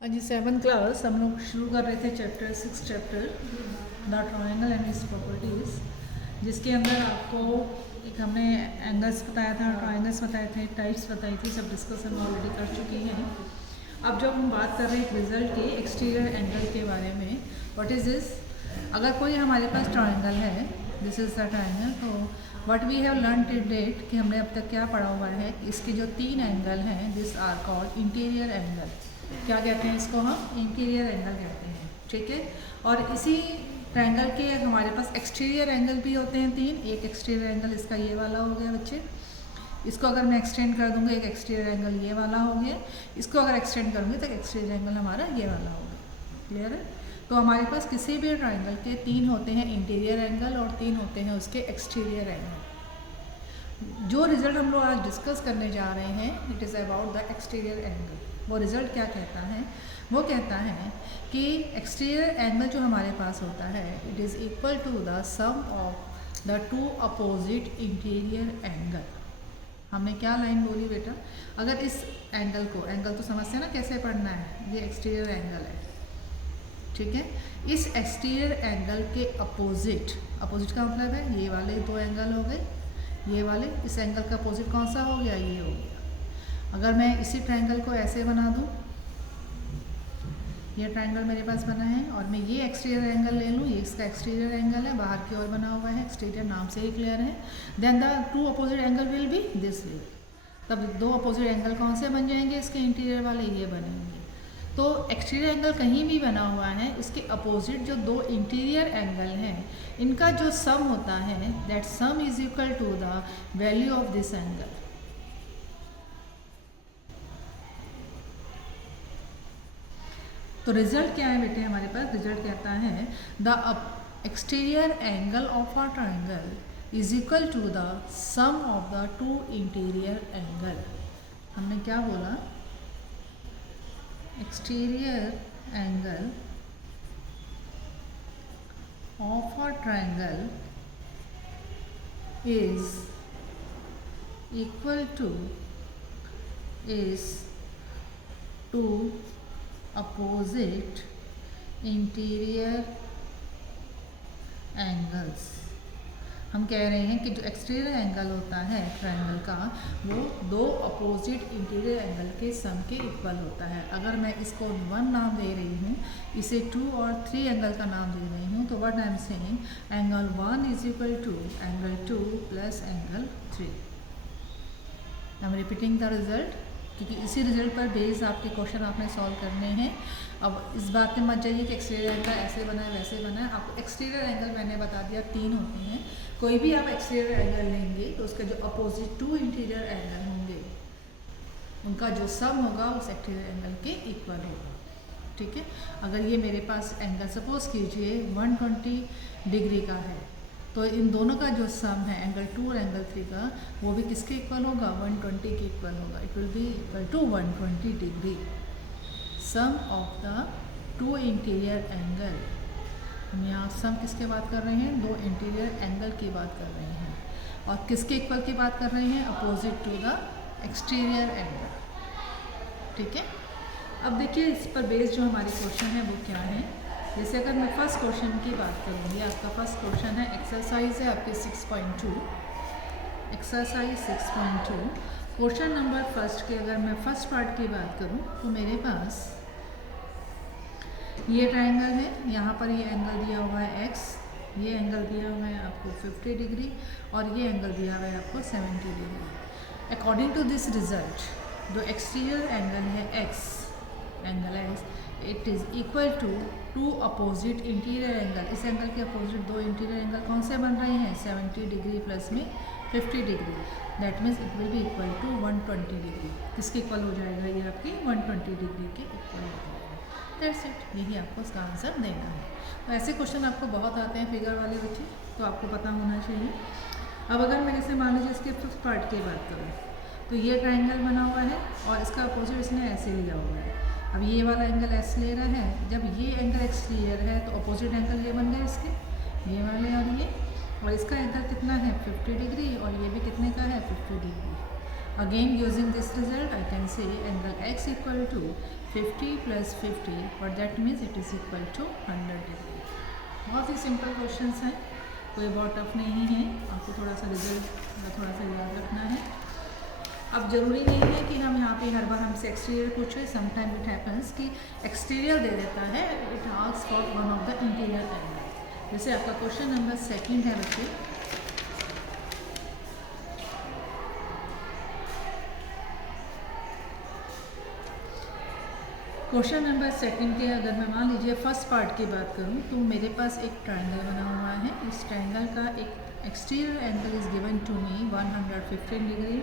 हाँ जी, 7th class हम लोग शुरू कर रहे थे chapter 6 chapter the triangle and it's properties, जिसके अंदर आपको एक हमने एंगल्स बताया था, ट्रायंगल्स बताए थे, टाइप्स बताई थी, सब डिस्कस हम ऑलरेडी कर चुके हैं। अब जब हम बात कर रहे हैं रिजल्ट के एक्सटीरियर एंगल के बारे में, व्हाट इज़ दिस? अगर कोई हमारे पास ट्रायंगल है, दिस इज़ द ट्रायंगल, तो what we have learn till date कि हमने अब तक क्या पढ़ा हुआ है, इसके जो तीन एंगल हैं this are called interior angle. क्या कहते हैं इसको? हम इंटीरियर एंगल कहते हैं, ठीक है। और इसी ट्रायंगल के हमारे पास एक्सटीरियर एंगल भी होते हैं तीन। एक एक्सटीरियर एंगल इसका ये वाला हो गया बच्चे, इसको अगर मैं एक्सटेंड कर दूंगी एक एक्सटीरियर एंगल ये वाला हो गया, इसको अगर एक्सटेंड करूँगी तो एक्सटीरियर एंगल हमारा ये वाला हो गया। क्लियर है? तो हमारे पास किसी भी ट्रायंगल के तीन होते हैं इंटीरियर एंगल और तीन होते हैं उसके एक्सटीरियर एंगल। जो रिजल्ट हम लोग आज डिस्कस करने जा रहे हैं it is about the exterior angle. वो रिज़ल्ट क्या कहता है? वो कहता है कि एक्सटीरियर एंगल जो हमारे पास होता है it is equal to the sum of the two opposite interior angle. हमने क्या लाइन बोली बेटा? अगर इस एंगल को, एंगल तो समझते हैं ना कैसे पढ़ना है, ये एक्सटीरियर एंगल है, ठीक है। इस एक्सटीरियर एंगल के अपोजिट, अपोजिट का मतलब है ये वाले दो एंगल हो गए, ये वाले, इस एंगल का अपोजिट कौन सा हो गया? ये हो गया। अगर मैं इसी ट्रायंगल को ऐसे बना दूं, ये ट्रायंगल मेरे पास बना है और मैं ये एक्सटीरियर एंगल ले लूँ, ये इसका एक्सटीरियर एंगल है, बाहर की ओर बना हुआ है, एक्सटीरियर नाम से ही क्लियर है। Then the two opposite angle will be this way. तब दो अपोजिट एंगल कौन से बन जाएंगे? इसके इंटीरियर वाले ये बनेंगे। तो एक्सटीरियर एंगल कहीं भी बना हुआ है, इसके अपोजिट जो दो इंटीरियर एंगल हैं इनका जो सम होता है that sum is equal to the value of this angle. तो रिजल्ट क्या है बेटे हमारे पास? रिजल्ट कहता है the exterior angle of a triangle is equal to the sum of the two interior angle. हमने क्या बोला? Exterior angle of a triangle is equal to opposite interior angles. हम कह रहे हैं कि जो एक्सटीरियर एंगल होता है ट्रायंगल का वो दो अपोजिट इंटीरियर एंगल के सम के इक्वल होता है। अगर मैं इसको 1 नाम दे रही हूँ, इसे 2 और 3 एंगल का नाम दे रही हूँ, तो what I am saying, angle 1 is equal to angle 2 plus angle 3। I am repeating the result क्योंकि इसी रिजल्ट पर बेस्ड आपके क्वेश्चन आपने सॉल्व करने हैं। अब इस बात पे मत जाइए कि एक्सटीरियर एंगल ऐसे बना है वैसे बना है। आपको एक्सटीरियर एंगल मैंने बता दिया तीन होते हैं। कोई भी आप एक्सटीरियर एंगल लेंगे तो उसका जो अपोजिट टू इंटीरियर एंगल होंगे उनका जो सम होगा उस एक्सटीरियर एंगल के इक्वल होगा, ठीक है। अगर ये मेरे पास एंगल सपोज कीजिए 120 डिग्री का है तो इन दोनों का जो सम है एंगल 2 और एंगल 3 का वो भी किसके इक्वल होगा? 120 के इक्वल होगा। It will be equal to 120 degree. Sum of the two interior angle, हम यहाँ सम किसके बात कर रहे हैं? दो इंटीरियर एंगल की बात कर रहे हैं। और किसके इक्वल की बात कर रहे हैं? Opposite to the exterior angle, ठीक है। अब देखिए इस पर बेस्ड जो हमारे क्वेश्चन है वो क्या है। जैसे अगर मैं फर्स्ट क्वेश्चन की बात करूँगी, आपका फर्स्ट क्वेश्चन है एक्सरसाइज है आपके 6.2, एक्सरसाइज 6.2 क्वेश्चन नंबर फर्स्ट के अगर मैं फर्स्ट पार्ट की बात करूँ तो मेरे पास ये ट्रायंगल है, यहाँ पर ये एंगल दिया हुआ है x, ये एंगल दिया हुआ है आपको 50 डिग्री और ये एंगल दिया हुआ है आपको 70 degree. According to this result जो एक्सटीरियर एंगल है x, angle x, it is equal to two opposite interior angle. इस एंगल के अपोजिट दो इंटीरियर एंगल कौन से बन रहे हैं? 70 डिग्री प्लस में 50 degree. That means it will be equal to 120 degree. किसके इक्वल हो जाएगा? ये आपकी 120 डिग्री के इक्वल हो जाएगा। दैट्स इट, यही आपको उसका आंसर देना है। तो ऐसे क्वेश्चन आपको बहुत आते हैं फिगर वाले बच्चे, तो आपको पता होना चाहिए। अब अगर मैं जैसे मान लीजिए इसके फिफ्थ पार्ट की बात करूँ तो ये ट्रायंगल बना हुआ है और इसका अपोजिट इसने ऐसे लिया हुआ है। अब ये वाला एंगल एस ले रहा है, जब ये एंगल एक्सटीरियर है तो अपोजिट एंगल ये बन गए इसके, ये वाले और ये, और इसका एंगल कितना है? 50 डिग्री और ये भी कितने का है? 50 degree. Again using this result I can say angle x equal to 50 plus 50, but that means it is equal to 100 degree. बहुत ही सिंपल क्वेश्चंस हैं, कोई बहुत टफ नहीं है, आपको थोड़ा सा रिजल्ट थोड़ा सा याद रखना है। अब ज़रूरी नहीं है कि हम यहाँ पे हर बार हमसे एक्सटीरियर पूछे, समटाइम इट हैपन्स कि एक्सटीरियर दे देता है, it asks for one of the interior angle. जैसे आपका क्वेश्चन नंबर 2 है बच्चे, क्वेश्चन नंबर 2 के अगर मैं मान लीजिए फर्स्ट पार्ट की बात करूं तो मेरे पास एक ट्रायंगल बना हुआ है। इस ट्रायंगल का एक exterior angle is given to me 115 degree,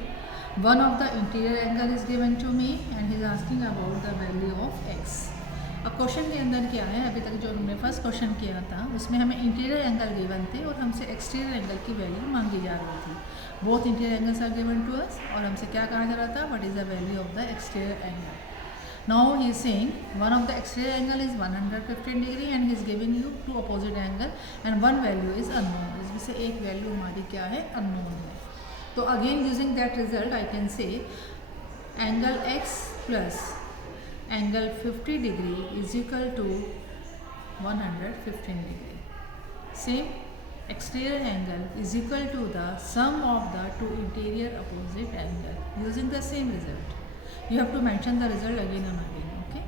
one of the interior angle is given to me and he is asking about the value of x. अब क्वेश्चन के अंदर क्या है, अभी तक जो हमने फर्स्ट क्वेश्चन किया था उसमें हमें इंटीरियर एंगल गिवन थे और हमसे एक्सटीरियर एंगल की वैल्यू मांगी जा रही थी। Both interior angles are given to us और हमसे क्या कहा जा रहा था, what is the value of the exterior angle. Now he is saying one of the exterior angle is 115 degree and he is giving you two opposite angle and one value is unknown. इसमें से एक value हमारी क्या है, unknown है। तो again using that result I can say angle x plus angle 50 degree is equal to 115 degree. Same exterior angle is equal to the sum of the two interior opposite angle using the same result. You have to mention the result again and again. Okay,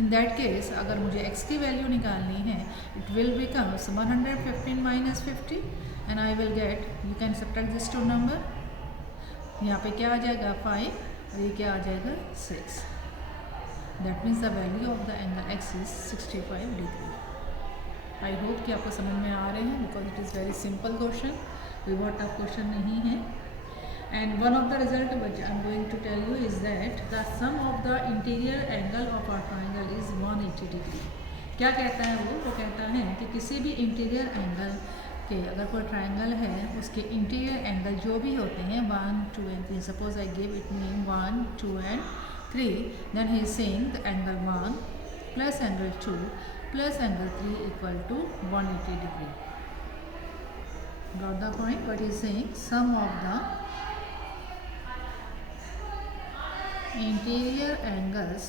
in that case अगर मुझे x की value निकालनी है, it will become 115 minus 50 and I will get, you can subtract this two number, यहाँ पे क्या आ जाएगा 5 और ये क्या आ जाएगा 6. That means the value of the angle x is 65 degree. I hope कि आपको समझ में आ रहे हैं because it is very simple question, कोई बहुत टफ क्वेश्चन नहीं है। And one of the result which I am going to tell you is that the sum of the interior angle of our triangle is 180 degree. क्या कहता है वो कहता है कि किसी भी इंटीरियर एंगल के अगर कोई ट्रायंगल है उसके इंटीरियर एंगल जो भी होते हैं 1, 2 and 3, suppose I give it mean 1, 2 and 3, then he is saying the angle 1 plus angle 2 plus angle 3 equal to 180 degree. Got the point? What he is saying, sum of the interior angles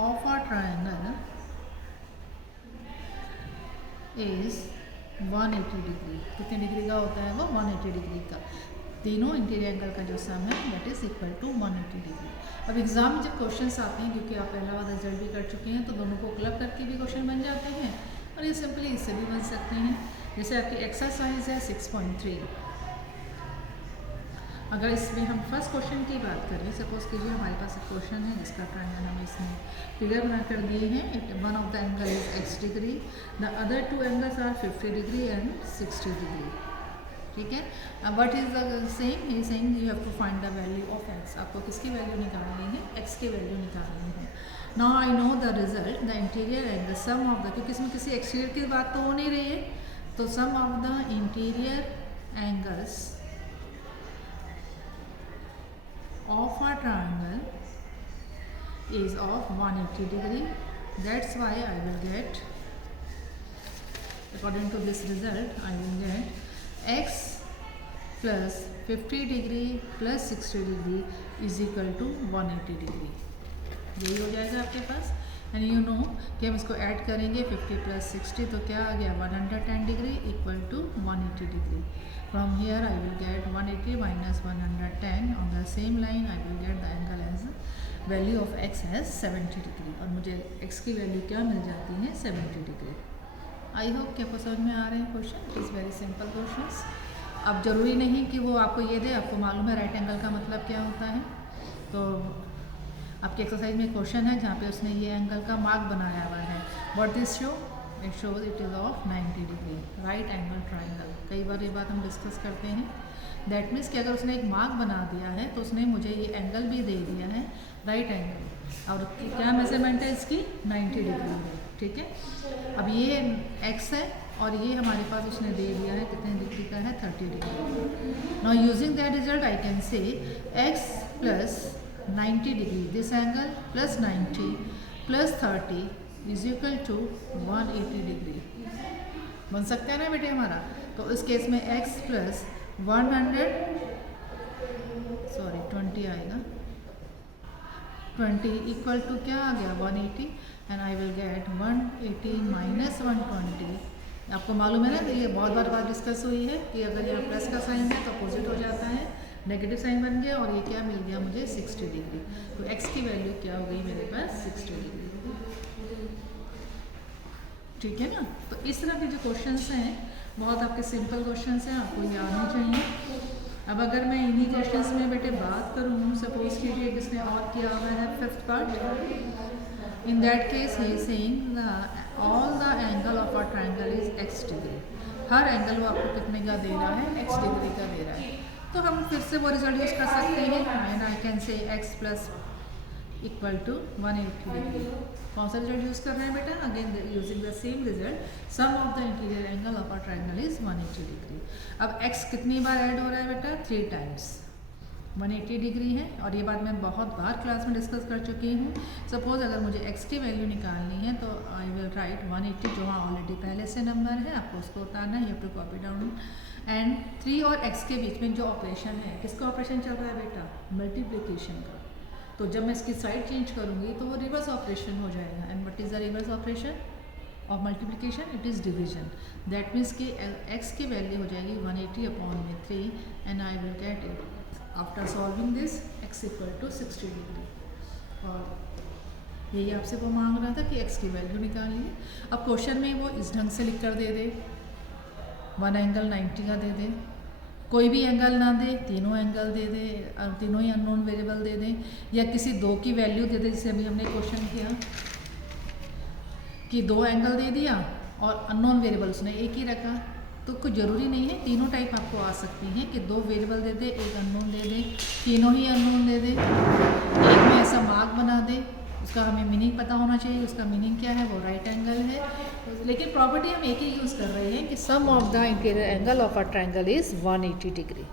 of a triangle is 180 degree. कितने degree का होता है वो, 180 degree का। तीनों interior angle का जो sum है that is equal to 180 degree. अब एग्जाम में जब क्वेश्चंस आते हैं, क्योंकि आप पहला वाला रिजल्ट भी कर चुके हैं, तो दोनों को क्लब करके भी क्वेश्चन बन जाते हैं और ये सिंपली इससे भी बन सकते हैं। जैसे आपकी एक्सरसाइज है 6.3, अगर इसमें हम फर्स्ट क्वेश्चन की बात करें, सपोज कीजिए हमारे पास एक क्वेश्चन है जिसका ट्रायंगल हम इसमें फिगर बना कर दिए हैं। One of the angle is x degree, the other two angles are 50 degree and 60 degree. ठीक है, अब what is the same, he saying you have to find the value of x। आपको किसकी वैल्यू निकालनी है, x की value निकालनी है। Now I know the result, the interior angle sum of the, क्योंकि इसमें किसी एक्सटीरियर की बात तो हो नहीं रही है, तो sum of the interior angles of a triangle is of 180 degree. That's why I will get, according to this result, I will get x plus 50 degree plus 60 degree is equal to 180 degree. यही हो जाएगा आपके पास। And you know कि हम इसको add करेंगे 50 plus 60 तो क्या आ गया 110 degree equal to 180 degree. From here I will get 180 minus 110, on the same line I will get the angle as value of x as 70 degree और मुझे x की वैल्यू क्या मिल जाती है 70 डिग्री। आई होप कि आपको समझ में आ रहे हैं question, it is very simple questions. अब ज़रूरी नहीं कि वो आपको ये दे, आपको मालूम है राइट एंगल का मतलब क्या होता है। तो आपकी एक्सरसाइज में क्वेश्चन है जहाँ पे उसने ये एंगल का मार्क बनाया हुआ है। What this show, it shows it is of 90 degree, right angle triangle. कई बार ये बात हम डिस्कस करते हैं। दैट मीन्स कि अगर उसने एक मार्क बना दिया है तो उसने मुझे ये एंगल भी दे दिया है राइट एंगल, और क्या मेजरमेंट है इसकी 90 डिग्री है। ठीक है, अब ये x है और ये हमारे पास उसने दे दिया है कितने डिग्री का है 30 डिग्री। Now using that result I can say x plus 90 degree, this angle plus 90 plus 30 is equal to 180 degree. बन सकता है ना बेटे हमारा। तो इस केस में x प्लस 100 सॉरी 20 आएगा, 20 इक्वल टू क्या आ गया 180 and I will gate 180 minus 120। आपको मालूम है ना, ये बहुत बार डिस्कस हुई है कि अगर यहाँ प्लस का साइन है तो अपोजिट हो जाता है, नेगेटिव साइन बन गया और ये क्या मिल गया मुझे 60 डिग्री। तो x की वैल्यू क्या हो गई मेरे पास 60 डिग्री। ठीक है ना। तो इस तरह के जो क्वेश्चंस हैं बहुत आपके सिंपल क्वेश्चंस हैं, आपको ये आने चाहिए। अब अगर मैं इन्हीं क्वेश्चंस में बेटे बात करूँ, सपोज कीजिए किसने और किया हुआ है 5th part, in that case he saying all the angle of a triangle is x degree. Her angle वो आपको कितने का दे रहा है, x डिग्री का दे रहा है। तो हम फिर से वो रिजल्ट यूज कर सकते हैं and I can say x plus equal to 180 degree. कौन सा रिजल्ट यूज कर रहे हैं बेटा, again using the same result, sum of the interior angle of a triangle is 180 degree. अब x कितनी बार ऐड हो रहा है बेटा, 3 टाइम्स 180 डिग्री है। और ये बात मैं बहुत बार क्लास में डिस्कस कर चुकी हूँ। सपोज अगर मुझे x की वैल्यू निकालनी है तो आई विल राइट 180 जो वहाँ ऑलरेडी पहले से नंबर है, आपको उसको उतारना है, you have to copy down and 3 और x के बीच में जो ऑपरेशन है, किसका ऑपरेशन चल रहा है बेटा, मल्टीप्लिकेशन का। तो जब मैं इसकी साइड चेंज करूँगी तो वो रिवर्स ऑपरेशन हो जाएगा। And what is the reverse operation of multiplication, it is division. That means कि x की वैल्यू हो जाएगी 180 अपॉन में 3 and I will get it after solving this x equal to 60 degree. और यही आपसे वो मांग रहा था कि x की वैल्यू निकालिए। अब क्वेश्चन में वो इस ढंग से लिख कर दे दे, 1 एंगल 90 का दे दे, कोई भी एंगल ना दे, तीनों एंगल दे दे और तीनों ही अननोन वेरिएबल दे दे, या किसी 2 की वैल्यू दे दे, जैसे अभी हमने क्वेश्चन किया कि 2 एंगल दे दिया और अननोन वेरिएबल उसने एक ही रखा। तो कुछ ज़रूरी नहीं है, तीनों टाइप आपको आ सकती हैं कि 2 वेरिएबल दे दे, एक अननोन दे दे, तीनों ही अननोन दे दे, एक में ऐसा मार्क बना दे, उसका हमें मीनिंग पता होना चाहिए, उसका मीनिंग क्या है, वो राइट एंगल है। लेकिन प्रॉपर्टी हम एक ही यूज़ कर रहे हैं कि sum of the interior angle of a triangle is 180 degree.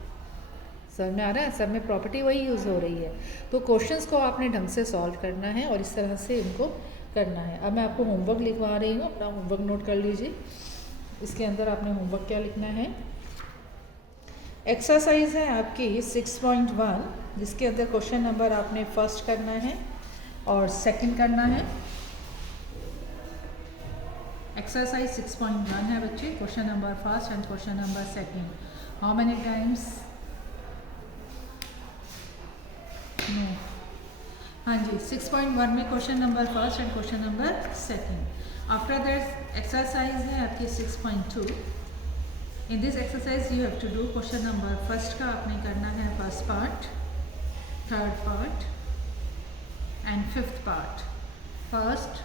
समझ में आ रहा है, सब में प्रॉपर्टी वही यूज़ हो रही है। तो क्वेश्चंस को आपने ढंग से सॉल्व करना है और इस तरह से इनको करना है। अब मैं आपको होमवर्क लिखवा रही हूँ, अपना होमवर्क नोट कर लीजिए। इसके अंदर आपने होमवर्क क्या लिखना है, एक्सरसाइज है आपकी 6.1, जिसके अंदर क्वेश्चन नंबर आपने फर्स्ट करना है और सेकंड करना है। एक्सरसाइज 6.1 है बच्चे, question number first and question number second. How many times, no, हाँ जी 6.1 में question number first and question number second. After that exercise है आपकी 6.2। In this exercise you have to do question number first का आपने करना है first part, third part and fifth part, first,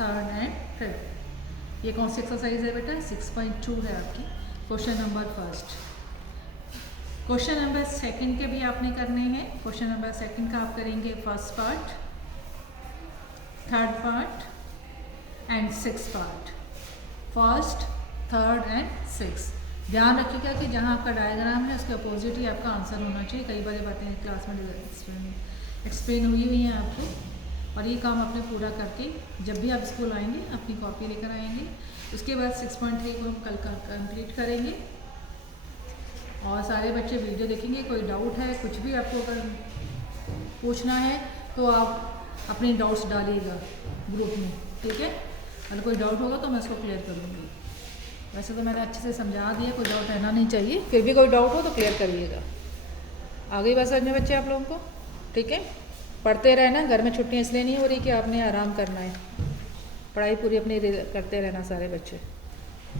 third and fifth. ये कौन सी exercise है बेटा, 6.2 है आपकी, question number first. Question number second के भी आपने करने हैं। क्वेश्चन नंबर सेकंड का आप करेंगे first part, third part and sixth part, first, third and sixth. ध्यान रखिएगा कि जहाँ आपका डायग्राम है उसके अपोजिट ही आपका आंसर होना चाहिए। कई बार ये बातें क्लास में एक्सप्लेन हुई हैं आपको, और ये काम आपने पूरा करके जब भी आप स्कूल आएंगे अपनी कॉपी लेकर आएंगे। उसके बाद 6.3 को हम कल कंप्लीट करेंगे और सारे बच्चे वीडियो देखेंगे। कोई डाउट है, कुछ भी आपको अगर पूछना है तो आप अपने डाउट्स डालिएगा ग्रुप में, ठीक है। अगर कोई डाउट होगा तो मैं उसको क्लियर कर दूँगी। वैसे तो मैंने अच्छे से समझा दिया, कोई डाउट रहना नहीं चाहिए, फिर भी कोई डाउट हो तो क्लियर करिएगा। आ गई बात समझ में बच्चे आप लोगों को, ठीक है। पढ़ते रहना, घर में छुट्टियाँ इसलिए नहीं हो रही कि आपने आराम करना है, पढ़ाई पूरी अपनी करते रहना सारे बच्चे।